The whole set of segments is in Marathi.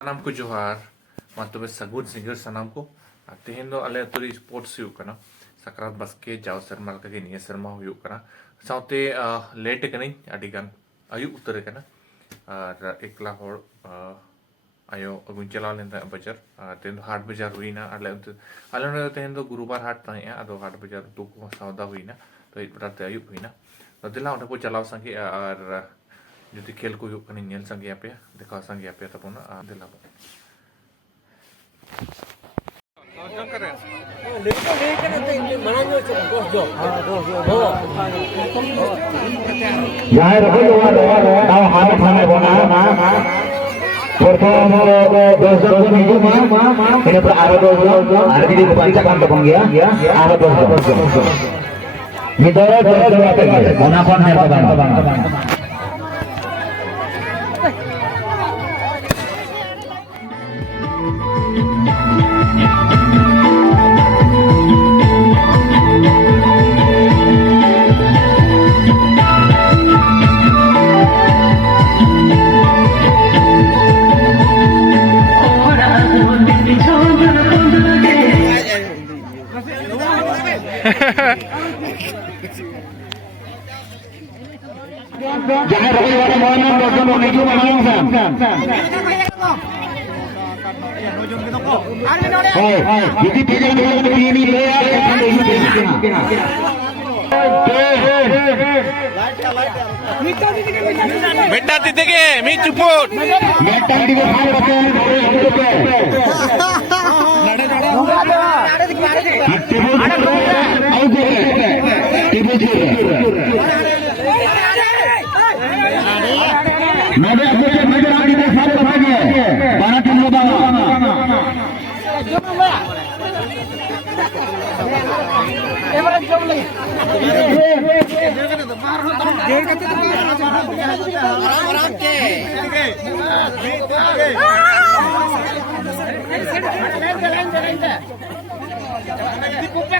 सानाम को जोहार मतलब सगुन सिंगर सानाम को तेहन दो अले अतुरी स्पोर्ट्स हुई कना सकरात बसके जाओ शर्मा के निया शर्मा हुई कना साउते लेट कनी अडिगान अयुब उतर कना और एकला होड़ आयो अगुन चलाव लेंदा बाजार तेहन दो हाट बाजार हुई ना अले तेहन दो गुरुवार हाट ताहे अदो हाट बाजार तो को सौदा हुई ना तो एक बरात अयुब हुई ना तो दिला उठे को चलाव संगे और जुदी खेल को हुई कनी नेल संगे पे देखा संगे पे तब ना दिला Jaya Rabbul tahu hari mana bona pertama dosa minggu ini berada dosa hari ini kebanyakan tepung ya ada dosa midora dosa apa ya mana pun hari bang Jangan rugi wala mohon dosa menuju manang Hai, jadi pegang ini lear बेटा तिथे के मी चुपोट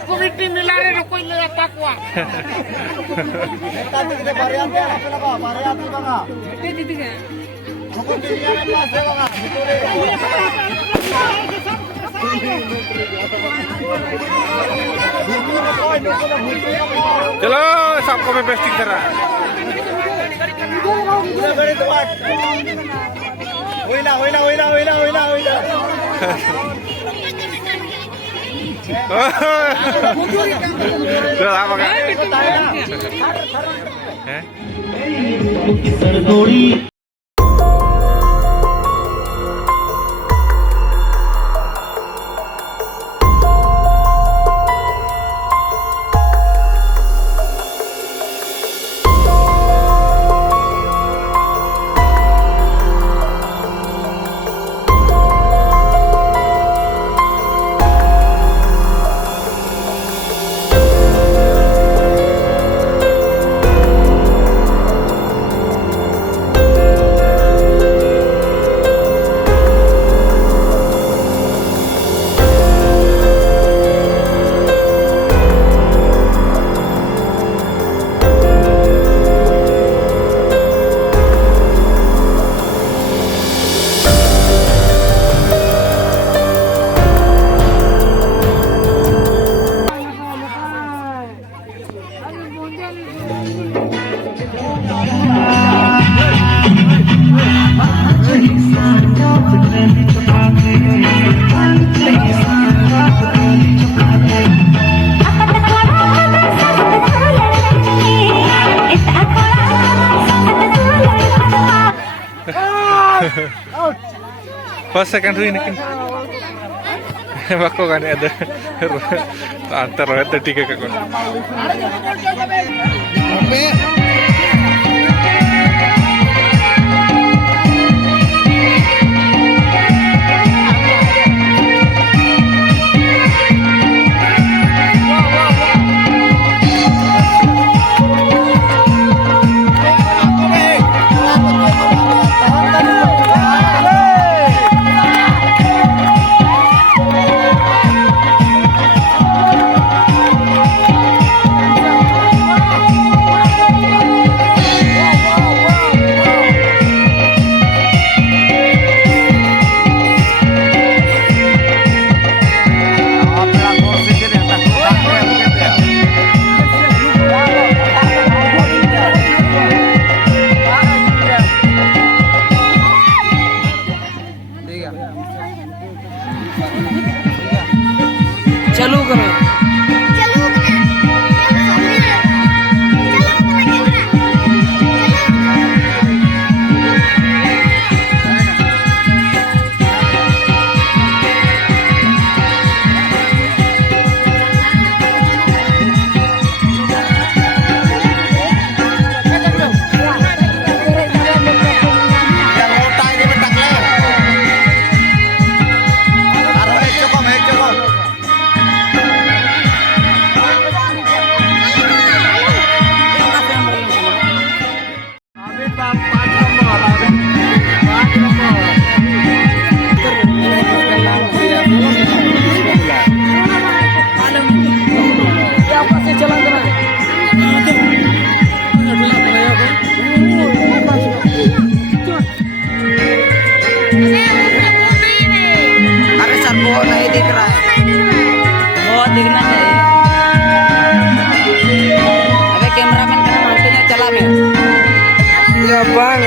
Komiti milare roko ile takwa. चलो सबको मैं पेस्टिंग कर रहा चलो आप हैं First second huई लेकिन बाको गाने ada antar rohet tiga ke kon चालू करो अरे सर वो नहीं दिख रहा है वो दिखना चाहिए अबे कैमरामैन का मानते हैं चला मैं ये बांग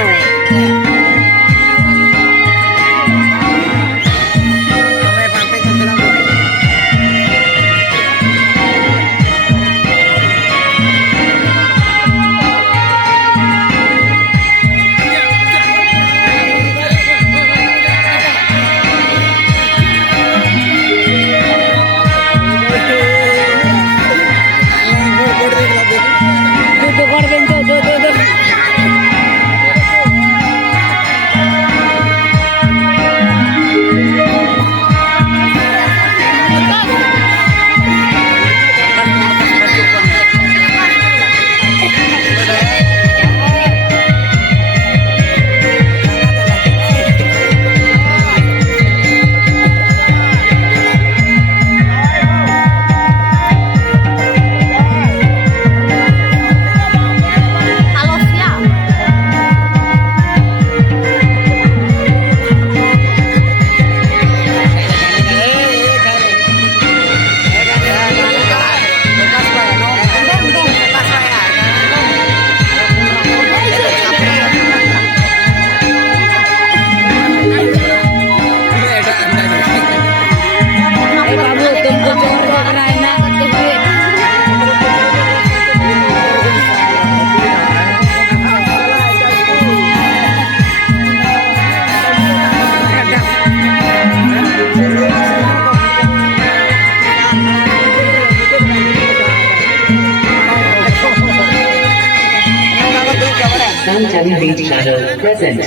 Sunshine Beach channel present.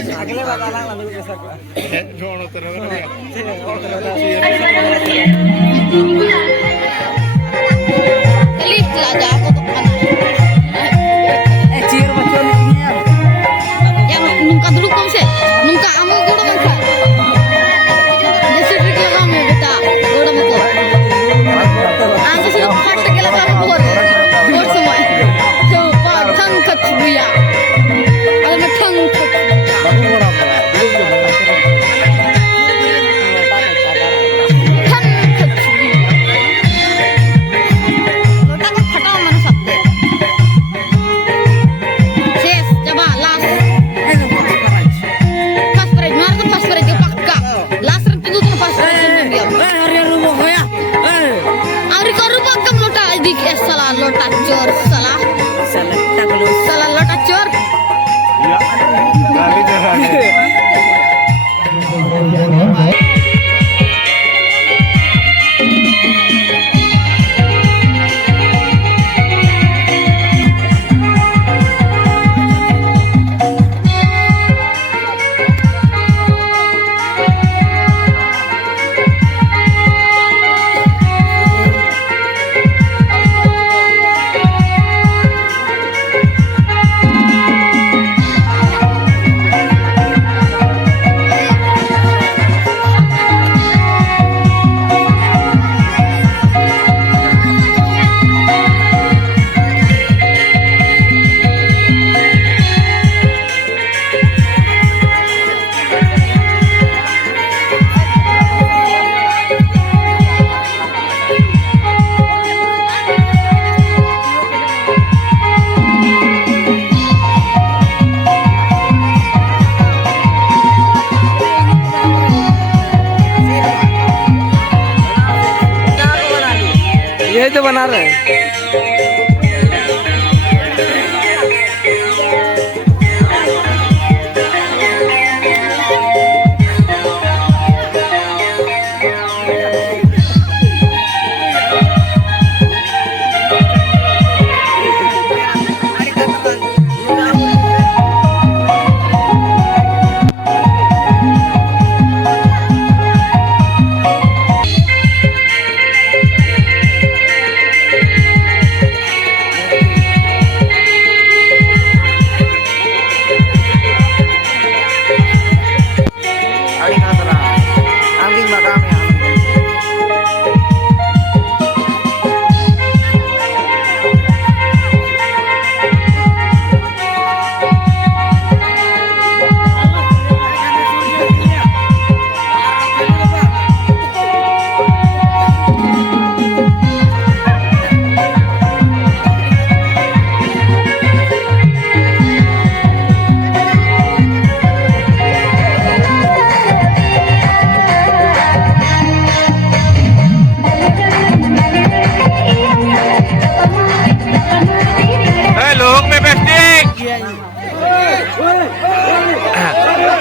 cheer bacon Yang nungka dulu kau sih, nungka amu guru macam. Jesi pergi kami kita guru muka. Aku sih pas tegela kami buat semua. Coba thang kacbuya, ada nak thang यही तो बना रहे हैं।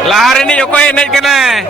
Lahar ini Jokowi naik kena.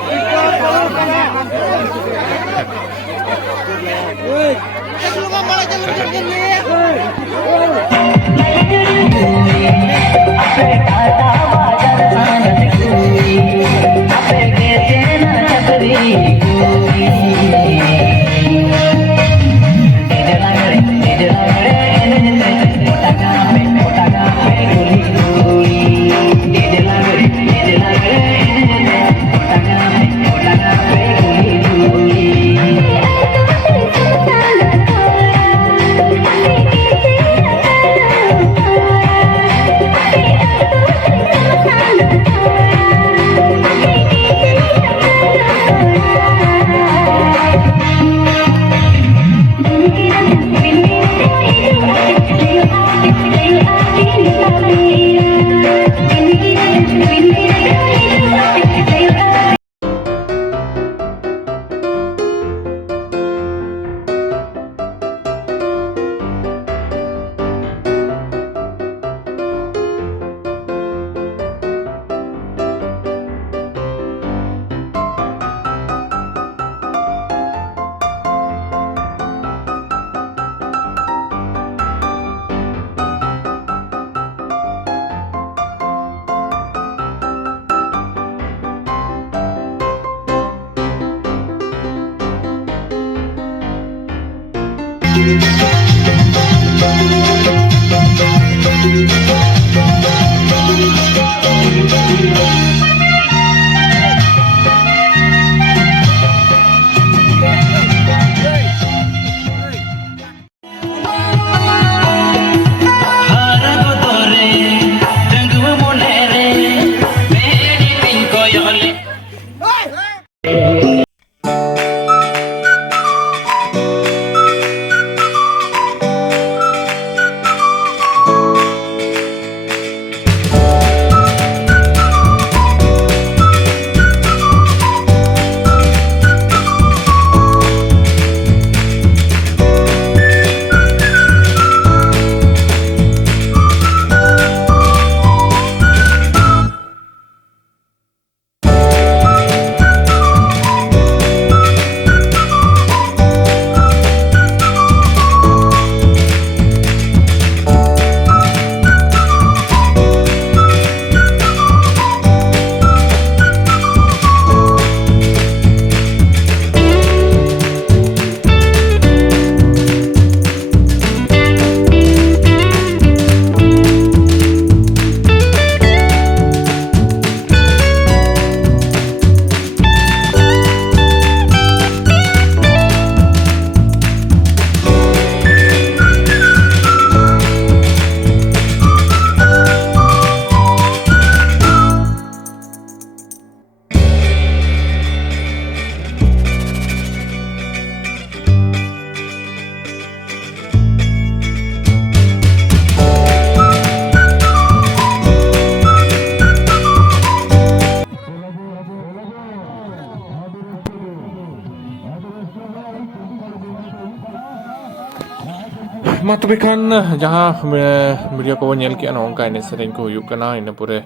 मा तबे खान जहाँ वीडियो को नेल के नोंका ene sereng ko huyuk kana ina pure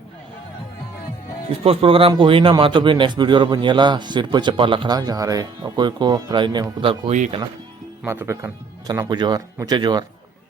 sports program को हुई ना मा तबे नेक्स्ट वीडियो रो नेला सिरपा चपा लखड़ा जहाँ रे अकोय को प्राइज ने हकदार को हुई kana मा तबे खान सना को जोहर मुचे जोहर